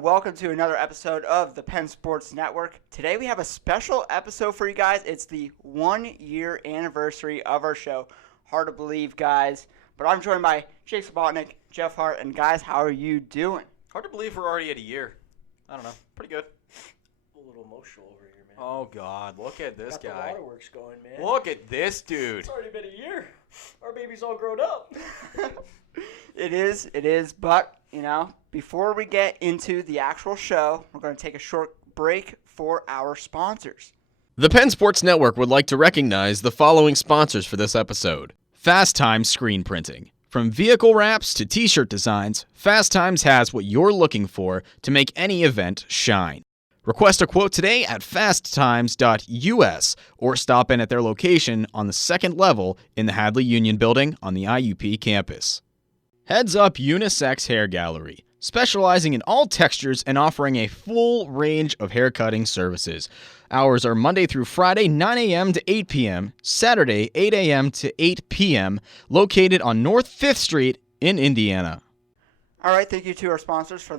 and welcome to another episode of the Penn Sports Network. Today we have a special episode for you guys. It's the 1-year anniversary of our show. Hard to believe, guys, but I'm joined by Jake Sabotnik, Jeff Hart, and guys, how are you doing? Hard to believe we're already at a year. I don't know. Pretty good. A little emotional over here, man. Oh, God. Look at this Got guy. the waterworks going, man. Look at this dude. It's already been a year. Our baby's all grown up. It is, but, before we get into the actual show, we're going to take a short break for our sponsors. The Penn Sports Network would like to recognize the following sponsors for this episode. Fast Times Screen Printing. From vehicle wraps to t-shirt designs, Fast Times has what you're looking for to make any event shine. Request a quote today at fasttimes.us or stop in at their location on the second level in the Hadley Union Building on the IUP campus. Heads Up Unisex Hair Gallery, specializing in all textures and offering a full range of haircutting services. Hours are Monday through Friday, 9 a.m. to 8 p.m., Saturday, 8 a.m. to 8 p.m., located on North 5th Street in Indiana. All right, thank you to our sponsors for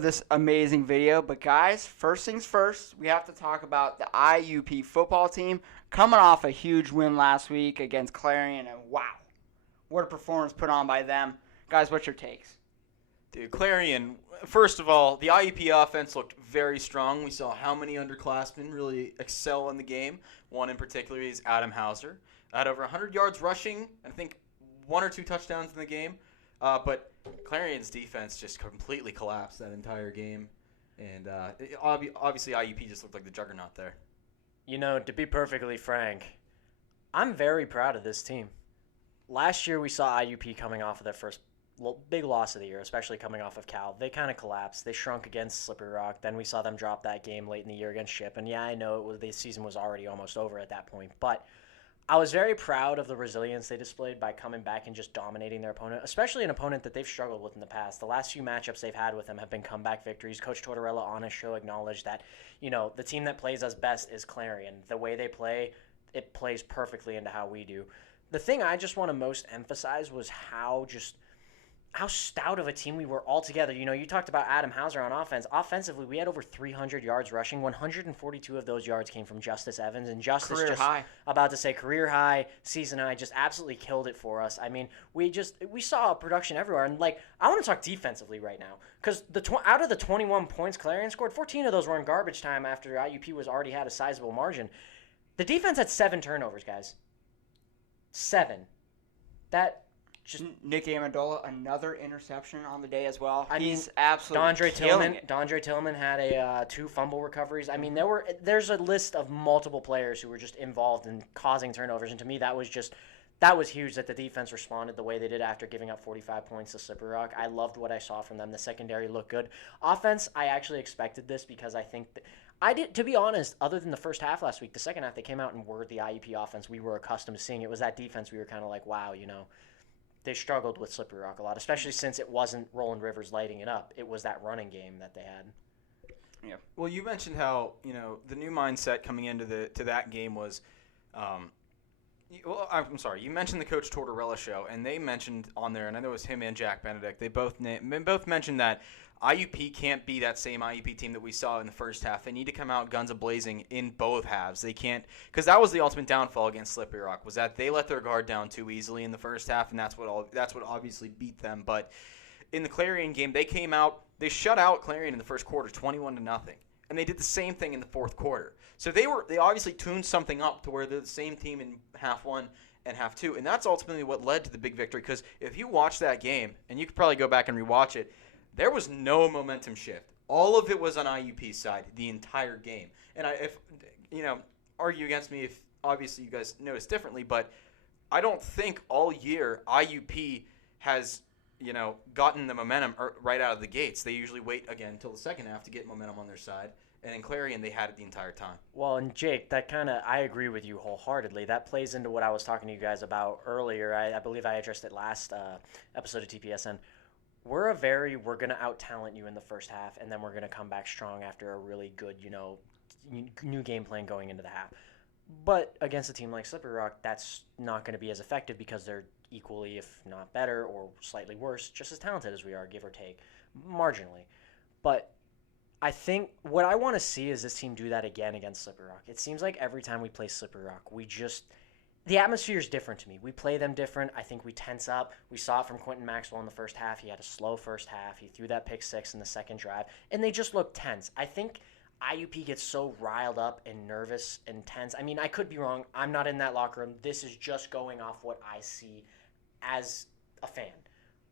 this amazing video. But guys, first things first, we have to talk about the IUP football team coming off a huge win last week against Clarion, and wow, what a performance put on by them. Guys, what's your takes? Dude, Clarion, first of all, the IUP offense looked very strong. We saw how many underclassmen really excel in the game. One in particular is Adam Hauser. Had over 100 yards rushing, and I think 1 or 2 touchdowns in the game. But Clarion's defense just completely collapsed that entire game. And obviously IUP just looked like the juggernaut there. To be perfectly frank, I'm very proud of this team. Last year we saw IUP coming off of their first big loss of the year, especially coming off of Cal. They kind of collapsed. They shrunk against Slippery Rock. Then we saw them drop that game late in the year against Ship. And yeah, I know the season was already almost over at that point. But I was very proud of the resilience they displayed by coming back and just dominating their opponent, especially an opponent that they've struggled with in the past. The last few matchups they've had with them have been comeback victories. Coach Tortorella on his show acknowledged that, the team that plays us best is Clarion. The way they play, it plays perfectly into how we do. The thing I just want to most emphasize was how stout of a team we were all together. You talked about Adam Hauser on offense. Offensively, we had over 300 yards rushing. 142 of those yards came from Justice Evans. And Justice career high. About to say career high, season high, just absolutely killed it for us. I mean, we saw production everywhere. And, I want to talk defensively right now. Because out of the 21 points Clarion scored, 14 of those were in garbage time after IUP was already had a sizable margin. The defense had 7 turnovers, guys. 7. That... Just Nick Amendola, another interception on the day as well. He's absolutely killing it. Dondre Tillman had 2 fumble recoveries. I mean, there's a list of multiple players who were just involved in causing turnovers, and to me, that was huge that the defense responded the way they did after giving up 45 points to Slippery Rock. I loved what I saw from them. The secondary looked good. Offense, I actually expected this because I think to be honest, other than the first half last week, the second half they came out and were the IUP offense we were accustomed to seeing. It was that defense we were kind of like, wow, they struggled with Slippery Rock a lot, especially since it wasn't Roland Rivers lighting it up. It was that running game that they had. Yeah. Well, you mentioned how the new mindset coming into that game was. I'm sorry. You mentioned the Coach Tortorella show, and they mentioned on there, and I know it was him and Jack Benedict. They both mentioned that IUP can't be that same IUP team that we saw in the first half. They need to come out guns a-blazing in both halves. They can't, because that was the ultimate downfall against Slippery Rock, was that they let their guard down too easily in the first half, and that's what obviously beat them. But in the Clarion game, they came out, they shut out Clarion in the first quarter, 21-0, and they did the same thing in the fourth quarter. So they obviously tuned something up to where they're the same team in half one and half two, and that's ultimately what led to the big victory. Because if you watch that game, and you could probably go back and rewatch it, there was no momentum shift. All of it was on IUP's side the entire game. And argue against me if obviously you guys notice differently, but I don't think all year IUP has gotten the momentum right out of the gates. They usually wait again until the second half to get momentum on their side. And in Clarion, they had it the entire time. Well, and Jake, I agree with you wholeheartedly. That plays into what I was talking to you guys about earlier. I believe I addressed it last episode of TPSN. We're going to out-talent you in the first half, and then we're going to come back strong after a really good, new game plan going into the half. But against a team like Slippery Rock, that's not going to be as effective because they're equally, if not better, or slightly worse, just as talented as we are, give or take, marginally. But I think what I want to see is this team do that again against Slippery Rock. It seems like every time we play Slippery Rock, the atmosphere is different to me. We play them different. I think we tense up. We saw it from Quentin Maxwell in the first half. He had a slow first half. He threw that pick six in the second drive, and they just look tense. I think IUP gets so riled up and nervous and tense. I mean, I could be wrong. I'm not in that locker room. This is just going off what I see as a fan.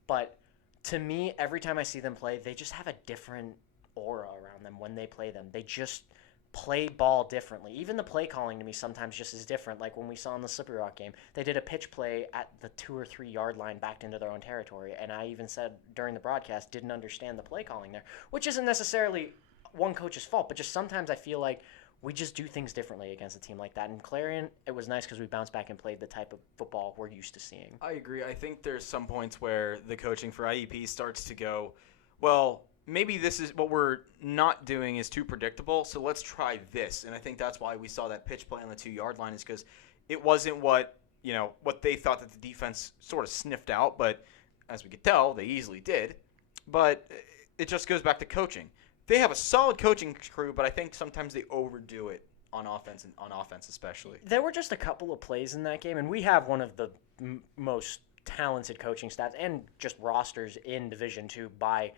But to me, every time I see them play, they just have a different aura around them when they play them. They just play ball differently. Even the play calling to me sometimes just is different. Like when we saw in the Slippery Rock game, they did a pitch play at the 2 or 3 yard line backed into their own territory. And I even said during the broadcast, didn't understand the play calling there, which isn't necessarily one coach's fault, but just sometimes I feel like we just do things differently against a team like that. And Clarion, it was nice because we bounced back and played the type of football we're used to seeing. I agree. I think there's some points where the coaching for IUP starts to go, well, maybe this is what we're not doing is too predictable, so let's try this. And I think that's why we saw that pitch play on the 2 yard line is because it wasn't what they thought that the defense sort of sniffed out, but as we could tell, they easily did. But it just goes back to coaching. They have a solid coaching crew, but I think sometimes they overdo it on offense especially. There were just a couple of plays in that game, and we have one of the most talented coaching staffs and just rosters in Division II by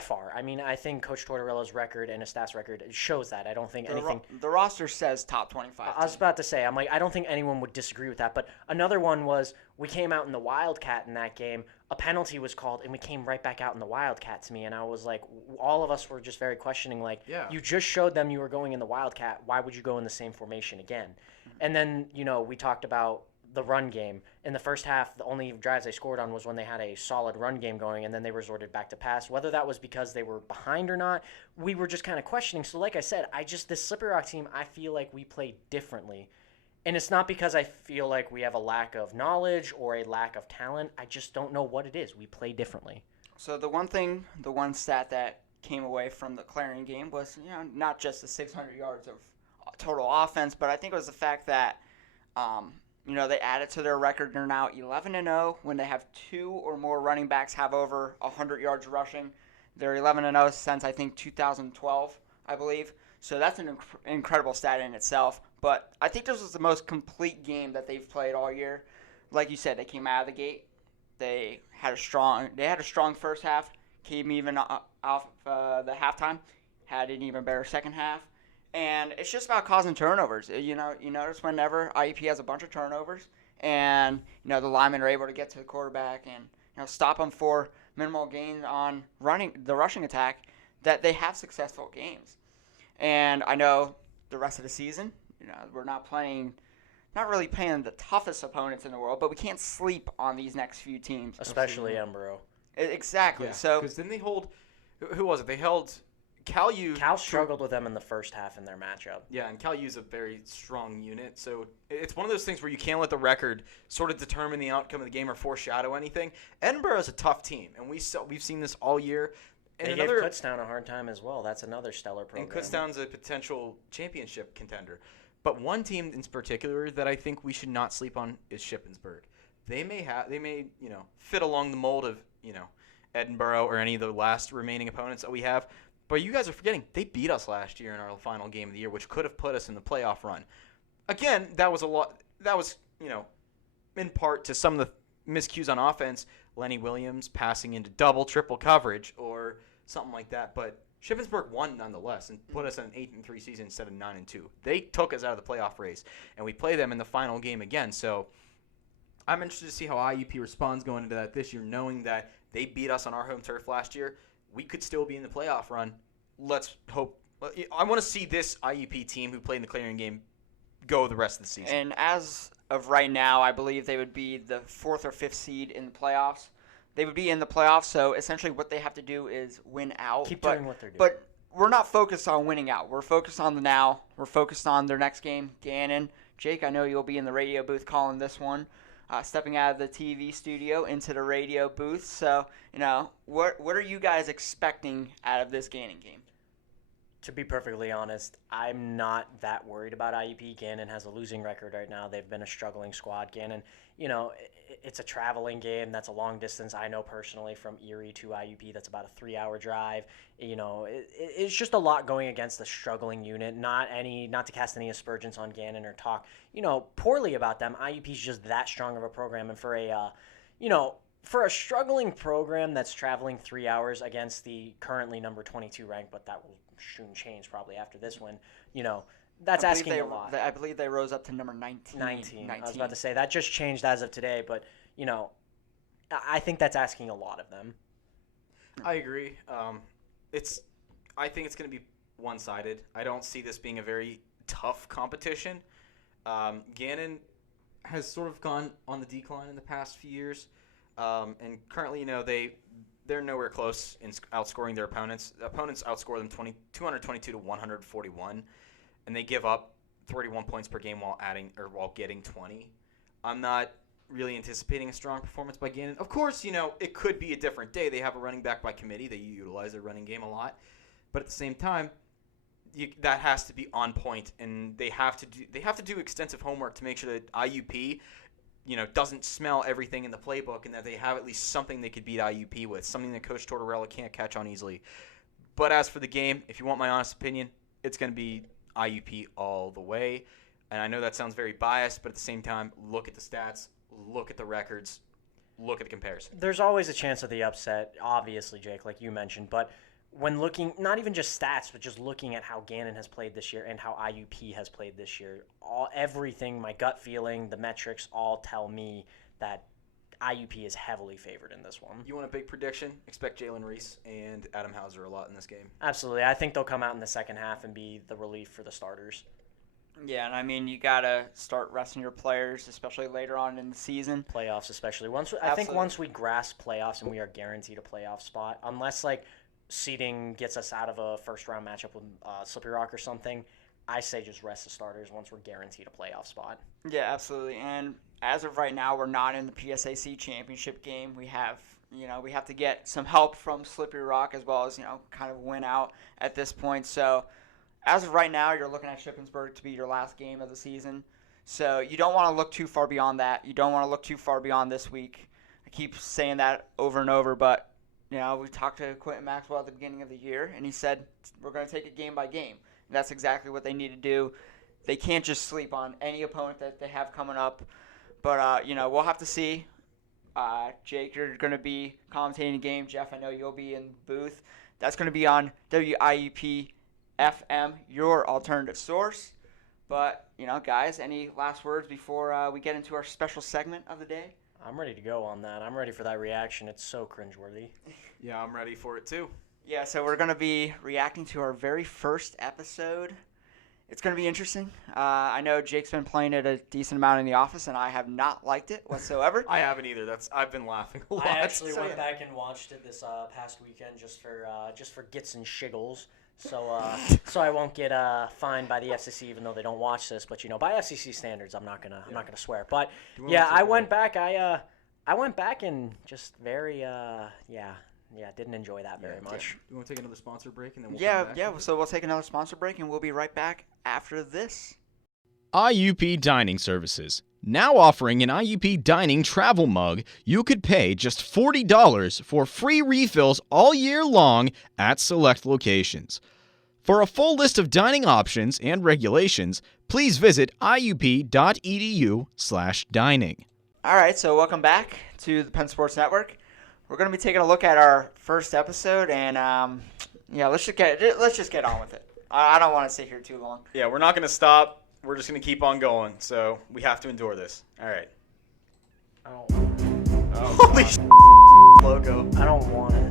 far. I mean, I think Coach Tortorella's record and his staff's record shows that. I don't think anything. The roster says top 25. I was about to say, I don't think anyone would disagree with that. But another one was we came out in the Wildcat in that game. A penalty was called, and we came right back out in the Wildcat to me. And I was like, all of us were just very questioning, like, you just showed them you were going in the Wildcat. Why would you go in the same formation again? Mm-hmm. And then, we talked about the run game. In the first half, the only drives they scored on was when they had a solid run game going, and then they resorted back to pass. Whether that was because they were behind or not, we were just kind of questioning. So like I said, this Slippery Rock team, I feel like we play differently. And it's not because I feel like we have a lack of knowledge or a lack of talent. I just don't know what it is. We play differently. So the one stat that came away from the Clarion game was, not just the 600 yards of total offense, but I think it was the fact that they added to their record. They're now 11-0 when they have 2 or more running backs have over 100 yards rushing. They're 11-0 since, I think, 2012, I believe. So that's an incredible stat in itself. But I think this was the most complete game that they've played all year. Like you said, they came out of the gate. They had a strong first half, came even off the halftime, had an even better second half. And it's just about causing turnovers. You notice whenever IUP has a bunch of turnovers and, the linemen are able to get to the quarterback and, stop them for minimal gain on the rushing attack, that they have successful games. And I know the rest of the season, we're not really playing the toughest opponents in the world, but we can't sleep on these next few teams. Especially Embro. Exactly. Yeah, so because then they hold – who was it? They held – Cal struggled with them in the first half in their matchup. Yeah, and Cal U's a very strong unit, so it's one of those things where you can't let the record sort of determine the outcome of the game or foreshadow anything. Edinburgh is a tough team, and we've seen this all year. And they gave Kutztown a hard time as well. That's another stellar program. And Kutztown's a potential championship contender. But one team in particular that I think we should not sleep on is Shippensburg. They may fit along the mold of Edinburgh or any of the last remaining opponents that we have. But you guys are forgetting, they beat us last year in our final game of the year, which could have put us in the playoff run. Again, that was in part to some of the miscues on offense, Lenny Williams passing into double, triple coverage or something like that. But Shippensburg won nonetheless and put us in an 8-3 season instead of 9-2. They took us out of the playoff race, and we play them in the final game again. So I'm interested to see how IUP responds going into that this year, knowing that they beat us on our home turf last year. We could still be in the playoff run. Let's hope. I want to see this IUP team who played in the Clarion game go the rest of the season. And as of right now, I believe they would be the 4th or 5th seed in the playoffs. They would be in the playoffs, so essentially what they have to do is win out. Keep doing what they're doing. But we're not focused on winning out. We're focused on the now. We're focused on their next game, Gannon. Jake, I know you'll be in the radio booth calling this one. Stepping out of the TV studio into the radio booth. So, what are you guys expecting out of this Gannon game? To be perfectly honest, I'm not that worried about IUP. Gannon has a losing record right now. They've been a struggling squad. Gannon, it's a traveling game. That's a long distance. I know personally from Erie to IUP, that's about a 3-hour drive. It's just a lot going against the struggling unit. Not to cast any aspersions on Gannon or talk, poorly about them. IUP is just that strong of a program, and for a struggling program that's traveling 3 hours against the currently number 22 ranked, but that will soon change probably after this win. That's asking a lot. I believe they rose up to number 19. 19. I was about to say that just changed as of today, but I think that's asking a lot of them. I agree. I think it's going to be one-sided. I don't see this being a very tough competition. Gannon has sort of gone on the decline in the past few years, and currently, they're nowhere close in outscoring their opponents. The opponents outscore them 222 to 141. And they give up 31 points per game while getting 20. I'm not really anticipating a strong performance by Gannon. Of course, it could be a different day. They have a running back by committee. They utilize their running game a lot. But at the same time, that has to be on point, and they have to do extensive homework to make sure that IUP, doesn't smell everything in the playbook, and that they have at least something they could beat IUP with, something that Coach Tortorella can't catch on easily. But as for the game, if you want my honest opinion, it's going to be IUP all the way. And I know that sounds very biased, but at the same time, look at the stats, look at the records, look at the comparison. There's always a chance of the upset, obviously, Jake, like you mentioned. But when looking, not even just stats, but just looking at how Gannon has played this year and how IUP has played this year, everything, my gut feeling, the metrics all tell me that IUP is heavily favored in this one. You want a big prediction? Expect Jalen Reese and Adam Hauser a lot in this game. Absolutely. I think they'll come out in the second half and be the relief for the starters. Yeah, and I mean, you got to start resting your players, especially later on in the season. Playoffs especially. I think once we grasp playoffs and we are guaranteed a playoff spot, unless seeding gets us out of a first-round matchup with Slippery Rock or something, I say just rest the starters once we're guaranteed a playoff spot. Yeah, absolutely. And as of right now, we're not in the PSAC championship game. We have to get some help from Slippery Rock as well as, kind of win out at this point. So as of right now, you're looking at Shippensburg to be your last game of the season. So you don't want to look too far beyond that. You don't want to look too far beyond this week. I keep saying that over and over, but, we talked to Quentin Maxwell at the beginning of the year, and he said we're going to take it game by game. And that's exactly what they need to do. They can't just sleep on any opponent that they have coming up. But, we'll have to see. Jake, you're going to be commentating the game. Jeff, I know you'll be in the booth. That's going to be on WIUP FM, your alternative source. But, guys, any last words before we get into our special segment of the day? I'm ready to go on that. I'm ready for that reaction. It's so cringeworthy. Yeah, I'm ready for it too. Yeah, so we're going to be reacting to our very first episode. It's going to be interesting. I know Jake's been playing it a decent amount in the office, and I have not liked it whatsoever. I haven't either. I've been laughing a lot. I actually went back and watched it this past weekend just for gits and shiggles. So I won't get fined by the FCC, even though they don't watch this. But by FCC standards, I'm not gonna swear. But yeah, I went back. I went back and just very didn't enjoy that very much. You want to take another sponsor break and then we'll come back? Yeah. So we'll take another sponsor break and we'll be right back after this. IUP Dining Services. Now offering an IUP Dining travel mug, you could pay just $40 for free refills all year long at select locations. For a full list of dining options and regulations, please visit iup.edu/dining. All right, so welcome back to the Penn Sports Network. We're going to be taking a look at our first episode, and let's just get on with it. I don't want to sit here too long. Yeah, we're not going to stop. We're just going to keep on going, so we have to endure this. All right. Holy logo. I don't want it.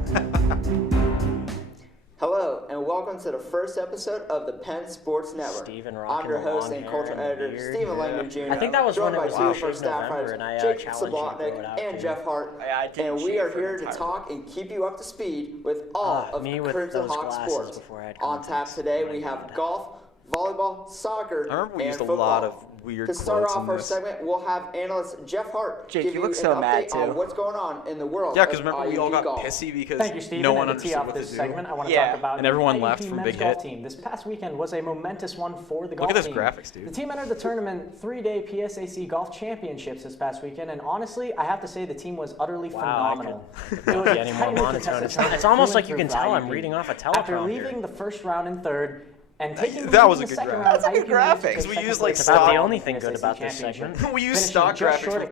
Hello, and welcome to the first episode of the Penn Sports Network. I'm your host and cultural editor, Stephen Langdon Jr. I think that was when it was first staff writers, Jake Sabatnik and Jeff Hart, and we are here to talk and keep you up to speed with all of Crimson Hawk sports. On tap today, we have golf, volleyball, soccer, I remember we and used a football. lot of weird To start quotes off in our this. segment, we'll have analyst Jeff Hart Jake, give you look an so mad, update too. on what's going on in the world. Yeah, because of remember we all IUP got golf. pissy because Thank you, Stephen. no one And to tee understood off what this to do. segment, I want to Yeah. talk about And everyone the left IUP from men's Big golf Hit. team. This past weekend was a momentous one for the golf Look at those team. graphics, dude. The team entered the tournament 3-day PSAC golf championships this past weekend, and honestly, I have to say the team was utterly phenomenal. It would be any more monotone. It's almost like you can tell I'm reading off a After teleprompter. leaving the first round in third and taking the That lead was in a the good second graphic. round, That's a good IUP managed to graphic. take 'Cause we second used, place like, in the stock- PSAC The only thing good about this championship, segment. We use finishing stock just graphics short from of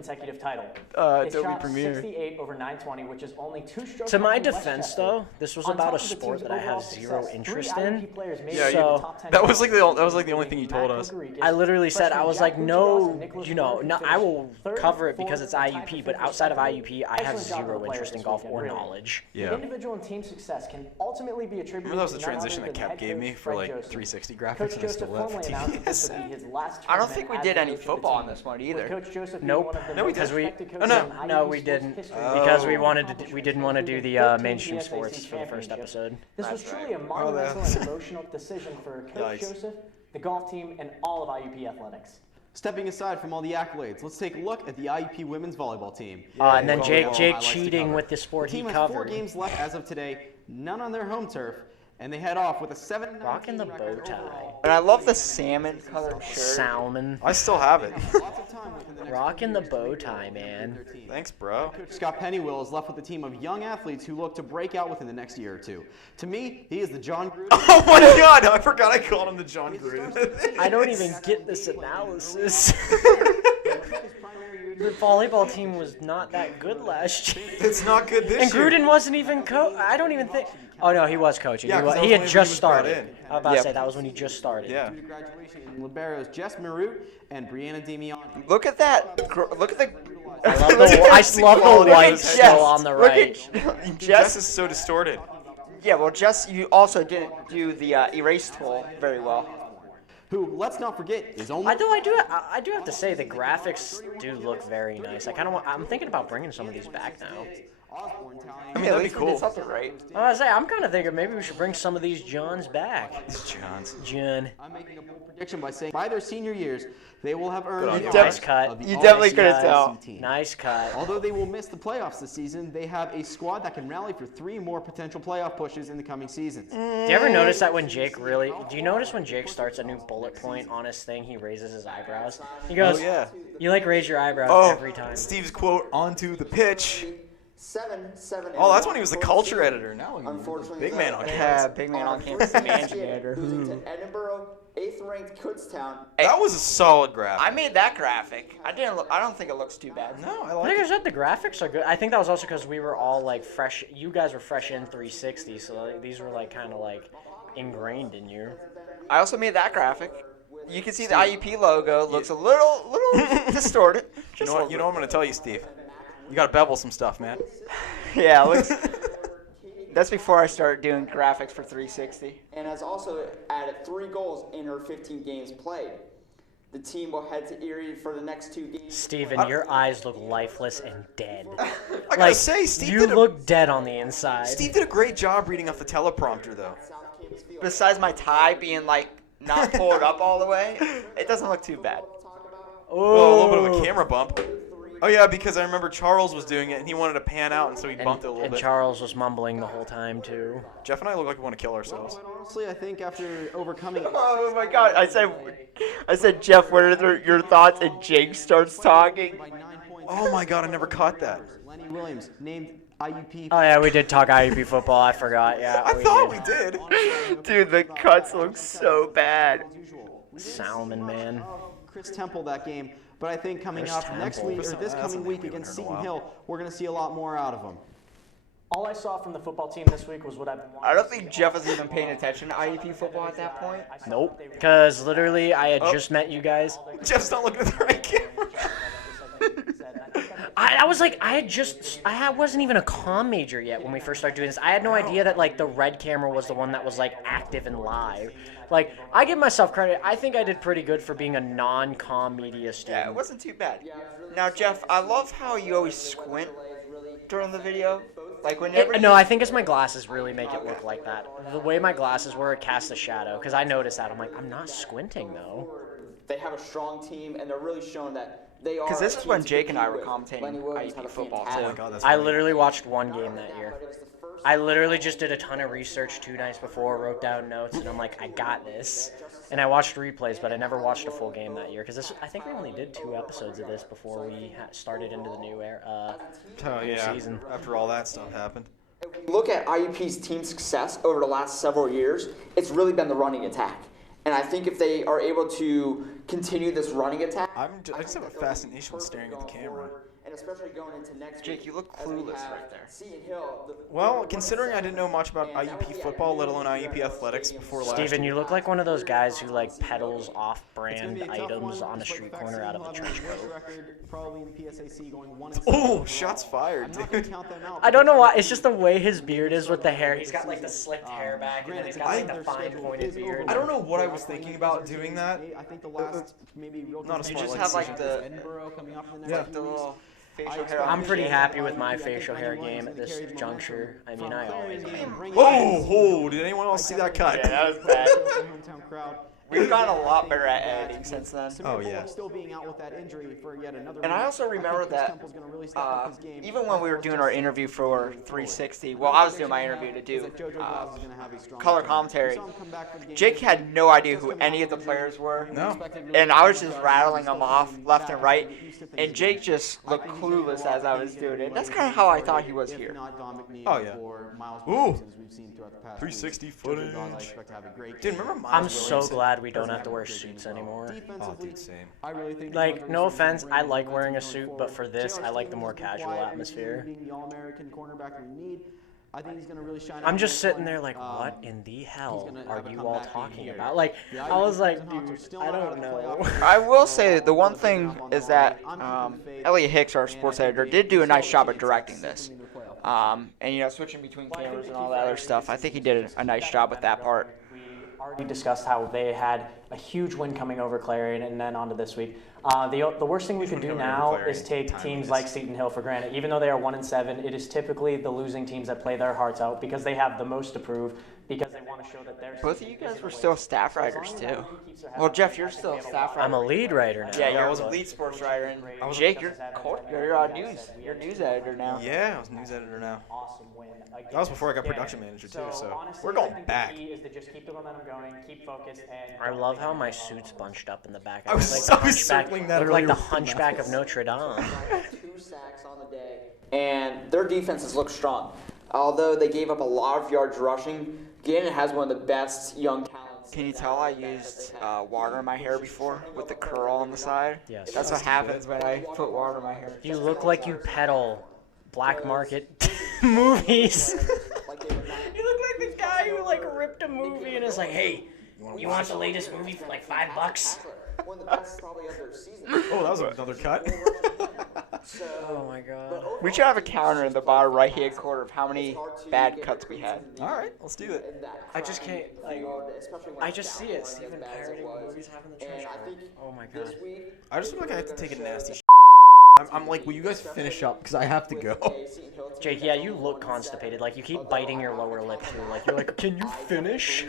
consecutive title. They They Adobe shot Premiere. 68 over 920, which is only 2 strokes To my behind defense, Westchester. though, this was On about top a of the sport team's that I have overall zero success, interest three in. IUP players made Yeah, it you- to the top 10 that was like the golfers, that was like the only including thing you told Matt us. Rodriguez, I literally said, I freshman was Jack like, Buccigross, no, and Nicholas you know, Berger no, I will finished third, cover it fourth, because it's and tied IUP, for but finish outside of second. IUP, I have Excellent job of the zero players interest in this golf weekend, or really. knowledge. The Yeah. individual and team success can ultimately be attributed Remember that was the to none transition other that than Kev head gave coach me for Fred like Joseph. 360 graphics Coach and I Joseph still formally left announced that this would be TPSN. his last I don't tournament think we as did the any coach of the football on team. this one With either. Coach Joseph being Nope. one of the No, we most didn't. respected Oh, coaches no. in IUP No, we sports didn't. history. Because we His wanted to, accomplishments we didn't want to do included the 13 mainstream PSAC sports for the first championships. episode. This was That's truly a right. monumental and emotional decision for Coach Yikes. Joseph, the golf team, and all of IUP athletics. Stepping aside from all the accolades, let's take a look at the IUP women's volleyball team. And then Volleyball Jake highlights to cheating cover. with the sport The he team has 4 covered. games left as of today, none on their home turf, and they head off with a 7-19 Rocking the bow record tie. overall. And I love the salmon colored shirt. Salmon. I still have it. Lots of time within the next Rocking 4 the years bow to rebuild tie, and man. their team. Thanks, bro. Coach Scott Pennywill is left with a team of young athletes who look to break out within the next year or two. To me, he is the John Gruden. Oh my God! I forgot I called him the John Gruden. I don't even get this analysis. The volleyball team was not that good last year. It's not good this And year. Gruden wasn't even I don't even think. Oh no, he was coaching. Yeah, 'cause that he was had when he just was brought started. in. I was about to Yep. say that was when he just started. Yeah. Due to graduation, liberos Jess Marut and Brianna Damiani. Look at that. Look at the. I love the quality of white those still Jess. on the Look right. at Jess Jess. is so distorted. Yeah, well, Jess, you also didn't do the erase tool very well. Who, let's not forget, is only I do have to say the graphics do look very nice. I'm thinking about bringing some of these back now. Osborne talent. I mean, At that'd be least we did cool. something right. I'm kind of thinking maybe we should bring some of these Johns back. Johns. John. I'm making a bold prediction by saying by their senior years, they will have earned on the you. honor Nice cut. of the You definitely couldn't All-SEC tell. team. Nice cut. Although they will miss the playoffs this season, they have a squad that can rally for 3 more potential playoff pushes in the coming seasons. Do you ever notice that when Jake do you notice when Jake starts a new bullet point on his thing, he raises his eyebrows? He goes, Oh, yeah. You like raise your eyebrows Oh, every time. Steve's quote onto the pitch. 7-7. Oh, that's when he was the culture editor. Now he's Unfortunately, big man on the- campus. Yeah, big man on campus, the man janitor. Losing to Edinburgh, 8th-ranked Kutztown. That was a solid graphic. I made that graphic. I don't think it looks too bad. No, I I like think I it. said the graphics are good. I think that was also because we were all like fresh. You guys were fresh in 360, so like, these were like kind of like ingrained in you. I also made that graphic. You can see the IUP logo looks a little distorted. You know what I'm going to tell you, Steve? You got to bevel some stuff, man. Yeah, it looks. That's before I started doing graphics for 360. And has also added 3 goals in her 15 games played. The team will head to Erie for the next 2 games. Steven, your eyes look lifeless and dead. I gotta say, Steve you did look dead on the inside. Steve did a great job reading off the teleprompter, though. Besides my tie being like not pulled up all the way, it doesn't look too bad. Oh, a little bit of a camera bump. Oh yeah, because I remember Charles was doing it and he wanted to pan out, and so he bumped it a little And bit. Charles was mumbling the whole time too. Jeff and I look like we want to kill ourselves. Quite honestly, I think after overcoming Oh my god! I said, Jeff, what are your thoughts? And Jake starts talking. by 9 points, Oh my God, I never caught that. Lenny Williams named IUP. Oh yeah, we did talk IUP football. I forgot. Yeah, I thought we did. Dude, the cuts look so bad. as usual. Salmon man. Chris Temple that game, but I think coming Chris up next Temple. week or this That's a coming name week we haven't against heard in a Seton while. Hill, we're going to see a lot more out of them. All I saw from the football team this week was what I've been wanting I don't to see think Jeff was even paying attention to IUP football at that point. I saw Nope. that they were- Because literally, I had just met you guys. Jeff's not looking at the right camera. I was like, I wasn't even a comm major yet when we first started doing this. I had no idea that like the red camera was the one that was like active and live. Like, I give myself credit. I think I did pretty good for being a non-comm media Yeah, it student. wasn't too bad. Now, Jeff, I love how you always squint during the video. Like whenever. No, I think it's my glasses really make it look like that. The way my glasses were, it cast a shadow. Because I noticed that. I'm like, I'm not squinting, though. They have a strong team, and they're really showing that they are. Because this is a when team to Jake and I compete were with. commentating Lenny Williams had IUP a football, fantastic- Oh my God, that's I funny. literally watched one game that year. I literally just did a ton of research 2 nights before, wrote down notes, and I'm like, I got this. And I watched replays, but I never watched a full game that year because I think we only did 2 episodes of this before we started into the new season. After all that stuff happened. Look at IUP's team success over the last several years. It's really been the running attack. And I think if they are able to continue this running attack, I just have a fascination with staring at the camera. and especially going into next Jake, week, you look as we clueless have right there. Seton Hill, Well, considering I didn't know much about IUP football, let alone IUP athletics before last Steven, year. you look like one of those guys who like peddles off-brand items on a street corner out of a trench coat. Probably in the PSAC going 1-7. Oh, shots fired, I'm not gonna dude. count them out I don't know why. because It's just the way his beard is with the hair. He's got like the slicked hair back, and then he's got like the fine pointed beard. I don't know what I was thinking about doing that. I think the last maybe real Not a contender smart just like have, like, is the- Edinburgh coming up in the Yeah. next The few weeks. little facial I hair. expect on I'm the pretty chin. happy with my facial hair game at this juncture. I mean, I always am. Whoa, did anyone else see that cut? Yeah, that was bad. Hometown crowd. We've gotten a lot better at editing since then. Oh, yeah. Still being out with that injury for yet another And I week. also remember think Coach that Temple's gonna really step up his game. even when we were doing our interview for 360, well, I was doing my interview to do color commentary. Jake had no idea who any of the players were. No. And I was just rattling them off left and right. And Jake just looked clueless as I was doing it. That's kind of how I thought he was here. Oh, yeah. Ooh. 360 footage. Dude, remember Miles I'm Williams? so glad we don't have to wear suits anymore. Oh, dude, same. I really think Like, no offense, I like wearing a suit, but for this, I like the more casual atmosphere. Being the all-American cornerback we need, I think he's going to really shine. I'm just sitting there like, what in the hell are you all talking about? Like, I was like, dude, I don't know. I will say the one thing is that Elliot Hicks, our sports editor, did do a nice job at directing this. And, you know, switching between cameras and all that other stuff. I think he did a nice job with that part. Already discussed how they had a huge win coming over Clarion and then onto this week. The worst thing we could do coming now over is Clarion. take Timing teams is- like Seton Hill for granted. Even though they are 1-7, it is typically the losing teams that play their hearts out because they have the most to prove, because they want to show that they're. Both of you guys were still staff writers, too. Well, Jeff, you're still a staff writer. I'm a lead writer now. Yeah, you're I was a a- lead sports writer. And I was a- Jake, you're news. You're news editor now. Yeah, I was news editor now. Awesome win. That was before I got production manager, too, so honestly, we're I going think back. The key is to just keep the momentum going, keep focused, and I love how my suit's bunched up in the back. I was look like circling that look like the earlier. hunchback of Notre Dame. 2 sacks on the day, and their defenses look strong. Although they gave up a lot of yards rushing, Gannon has one of the best young talents. Can you tell I used water in my hair before with the curl on the side? Yes. That's what happens when I put water in my hair. You look like you peddle black market movies. You look like the guy who like ripped a movie and is like, hey, you want the latest movie for like $5? One of the best probably of their season. Oh, that was another cut. Oh my god. We should have a counter in the bottom right-hand corner of how many bad cuts we had. All right, let's do it. I just can't, like, I just see it. Steven parroting movies having the trench coat. Oh my god. I just feel like I have to take a nasty I'm like, will you guys finish up? Because I have to go. Jake, yeah, you look constipated. Like, you keep biting your lower lip, too. Like, you're like, can you finish?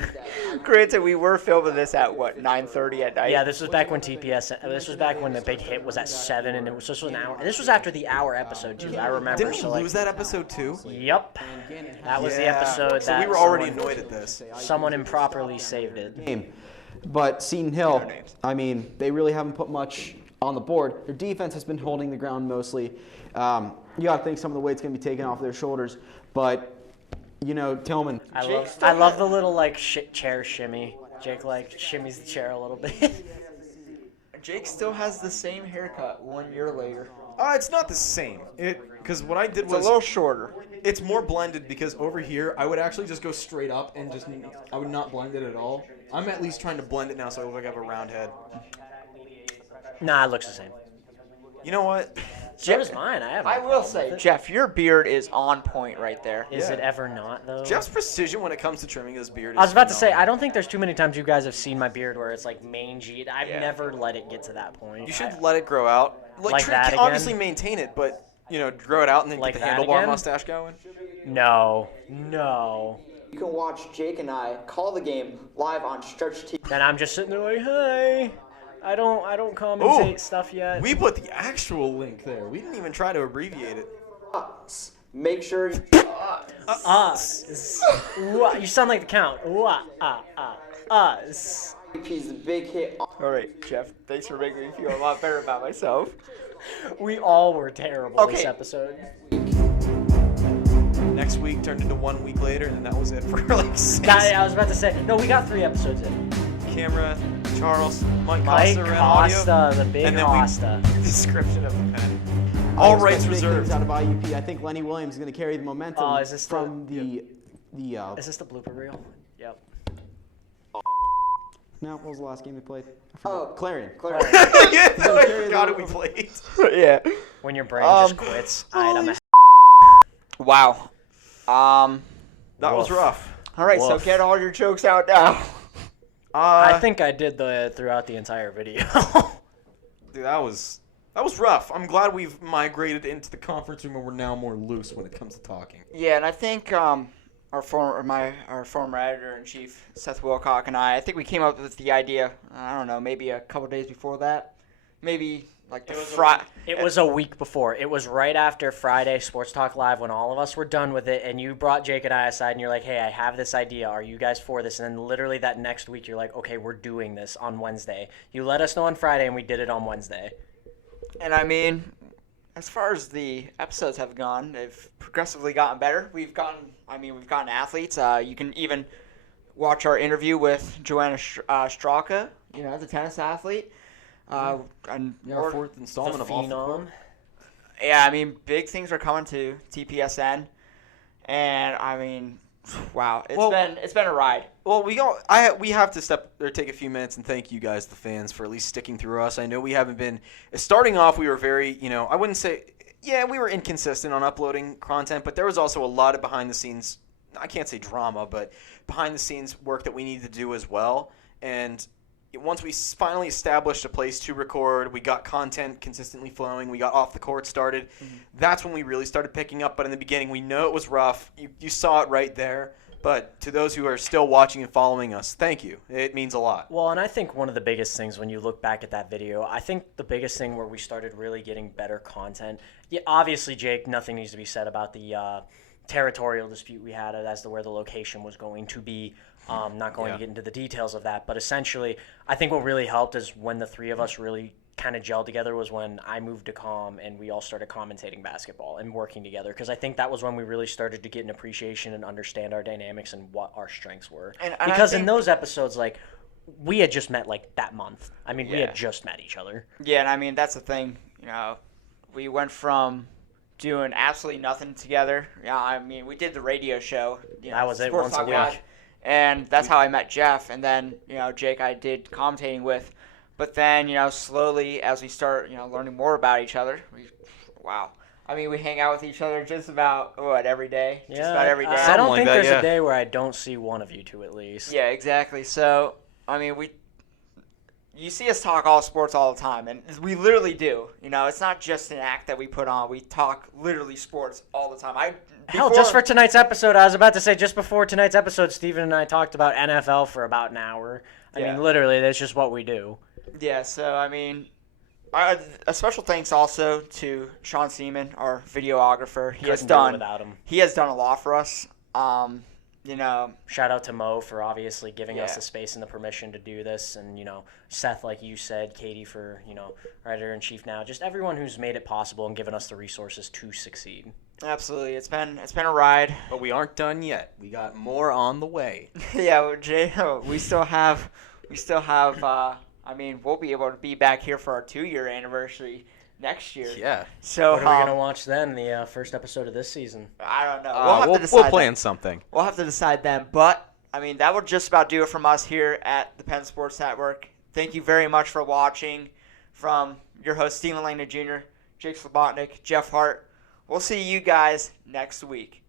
Granted, we were filming this at, what, 9:30 at night? Yeah, this was back when TPSN, this was back when the big hit was at 7, and it was just an hour. This was after the hour episode, too, I remember. Didn't we so, like, lose that episode, too? Yep. That was the episode So that we were already someone- annoyed at this. someone improperly saved it. game. But Seton Hill, I mean, they really haven't put much on the board. Their defense has been holding the ground mostly. You got to think some of the weight's going to be taken off their shoulders. But, you know, Tillman. I love the little, like, chair shimmy. Jake, like, shimmies the chair a little bit. Jake still has the same haircut 1 year later. It's not the same. Because what I did It's a was little shorter. it's more blended because over here I would actually just go straight up and I would not blend it at all. I'm at least trying to blend it now so I look like I have a round head. Nah, it looks the same. You know what? So does mine. I I will say, Jeff, your beard is on point right there. Is Yeah. it ever not, though? Jeff's precision when it comes to trimming his beard is I was about to say, I phenomenal. don't think there's too many times you guys have seen my beard where it's like mangy. I've Yeah. never let it get to that point. You should let it grow out. Like that can again? obviously maintain it, but, you know, grow it out and then Like get the that handlebar again? mustache going. No. You can watch Jake and I call the game live on Stretch TV. And I'm just sitting there like, hey, I don't commentate stuff yet. We put the actual link there. We didn't even try to abbreviate it. Make sure you... Us. You sound like the Count. Us. IUP's the big hit. All right, Jeff. Thanks for making me feel a lot better about myself. We all were terrible this Okay. episode. Next week turned into 1 week later, and that was it for like 6. I was about to say, no, we got 3 episodes in. Camera, Charles, Mike Mike Costa, ran audio, Costa, the big and then Costa. description of the pen. I All expect rights big things reserved. out of IUP. I think Lenny Williams is going to carry the momentum Oh, is this from the Is this the blooper reel? Yep. Now, what was the last game we played? I forgot. Clarion. I forgot who we played. Yeah. When your brain just quits. Alright, I'm Wow. That was Woof. rough. All right, so Woof. get all your jokes out now. I think I did throughout the entire video. Dude, that was rough. I'm glad we've migrated into the conference room and we're now more loose when it comes to talking. Yeah, and I think our former editor-in-chief, Seth Wilcock, and I think we came up with the idea, I don't know, maybe a couple days before that. Maybe like the Friday. It was a week before. It was right after Friday Sports Talk Live when all of us were done with it, and you brought Jake and I aside, and you're like, hey, I have this idea. Are you guys for this? And then literally that next week, you're like, okay, we're doing this on Wednesday. You let us know on Friday, and we did it on Wednesday. And I mean, as far as the episodes have gone, they've progressively gotten better. We've gotten athletes. You can even watch our interview with Joanna Straka, the tennis athlete. And Our 4th installment of Off the Court. Yeah, I mean, big things are coming to TPSN, and I mean, wow, it's been a ride. Well, we have to take a few minutes and thank you guys, the fans, for at least sticking through us. I know we haven't been starting off. We were very, I wouldn't say, we were inconsistent on uploading content, but there was also a lot of behind the scenes. I can't say drama, but behind the scenes work that we needed to do as well. And once we finally established a place to record, we got content consistently flowing, we got Off the Court started, that's when we really started picking up. But in the beginning, we know it was rough. You saw it right there. But to those who are still watching and following us, thank you. It means a lot. Well, and I think one of the biggest things when you look back at that video, I think the biggest thing where we started really getting better content, obviously, Jake, nothing needs to be said about the territorial dispute we had as to where the location was going to be. Not going to get into the details of that, but essentially, I think what really helped is when the three of us really kind of gelled together was when I moved to comm and we all started commentating basketball and working together, because I think that was when we really started to get an appreciation and understand our dynamics and what our strengths were. And because in those episodes, like, we had just met like that month. I mean, we had just met each other. Yeah, and I mean, that's the thing. We went from doing absolutely nothing together. Yeah, I mean, we did the radio show. That was it, Sports once a Talk week. Live, and that's how I met Jeff. And then, Jake I did commentating with. But then, slowly as we start, learning more about each other, I mean, we hang out with each other just about, every day? Yeah, just about every day. I don't Something think like that, there's yeah. a day where I don't see one of you two at least. Yeah, exactly. So, I mean, you see us talk all sports all the time, and we literally do. It's not just an act that we put on. We talk literally sports all the time. Hell, just for tonight's episode, I was about to say, just before tonight's episode, Steven and I talked about NFL for about an hour. I mean, literally, that's just what we do. Yeah, so, I mean, a special thanks also to Sean Seaman, our videographer. He has Couldn't do it without him. He has done a lot for us. Shout out to Mo for obviously giving us the space and the permission to do this, and Seth, like you said, Katie for our editor-in-chief now, just everyone who's made it possible and given us the resources to succeed. Absolutely, it's been a ride. But we aren't done yet. We got more on the way. Yeah, well, Jay, we still have. I mean, we'll be able to be back here for our 2-year anniversary next year. Yeah. So What are we gonna watch then? The first episode of this season. I don't know. We'll have to decide. We'll plan something. We'll have to decide then. But I mean, that will just about do it from us here at the Penn Sports Network. Thank you very much for watching. From your host Stephen Langdon Jr., Jake Slobotnik, Jeff Hart. We'll see you guys next week.